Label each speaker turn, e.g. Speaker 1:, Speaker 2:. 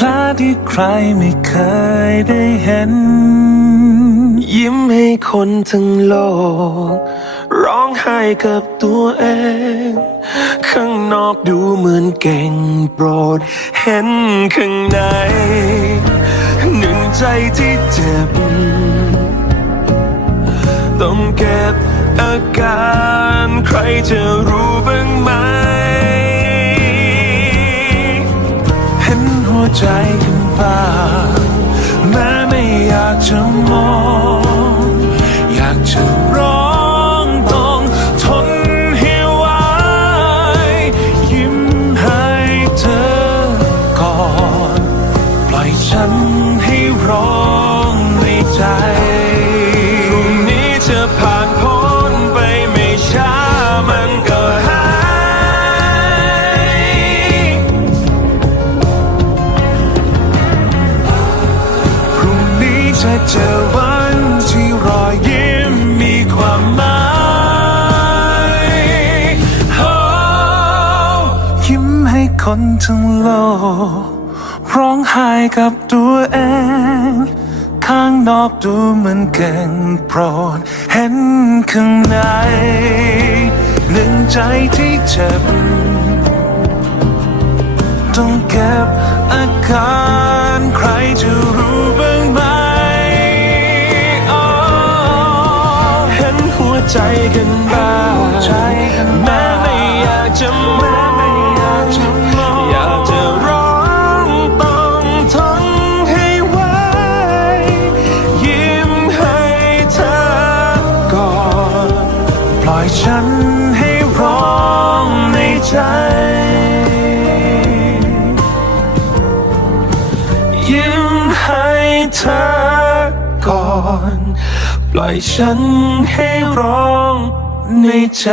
Speaker 1: แผลที่ใครไม่เคยได้เห็น
Speaker 2: ยิ้มให้คนทั้งโลก ร้องไห้กับตัวเอง ข้างนอกดูเหมือนเก่งโปรด เห็นข้างใน หนึ่งใจที่เจ็บ ต้องเก็บอาการใครจะรู้บ้างไหม
Speaker 1: ให้ร้องในใจ
Speaker 2: พรุ่งนี้จะผ่านพ้นไปไม่ช้ามันก็หาย
Speaker 1: พรุ่งนี้จะเจอวันที่รอยยิ้มมีความหมายยิ้มให้คนทั้งโลก ร้องไห้กับตัวเอง ข้างนอกดูเหมือนเก่งโปรดเห็นข้างในหนึ่งใจที่เจ็บ ต้องเก็บอาการใครจะรู้บ้างไหมอ๋อ
Speaker 2: เห็นหัวใจกันบาง
Speaker 1: หัวใจกันบ้าง
Speaker 2: แม้ไม่อยากจะ
Speaker 1: อยฉันให้ร้องในใจ
Speaker 2: ยิ้มให้เธอก่อน ปล่อยฉันให้ร้องในใจ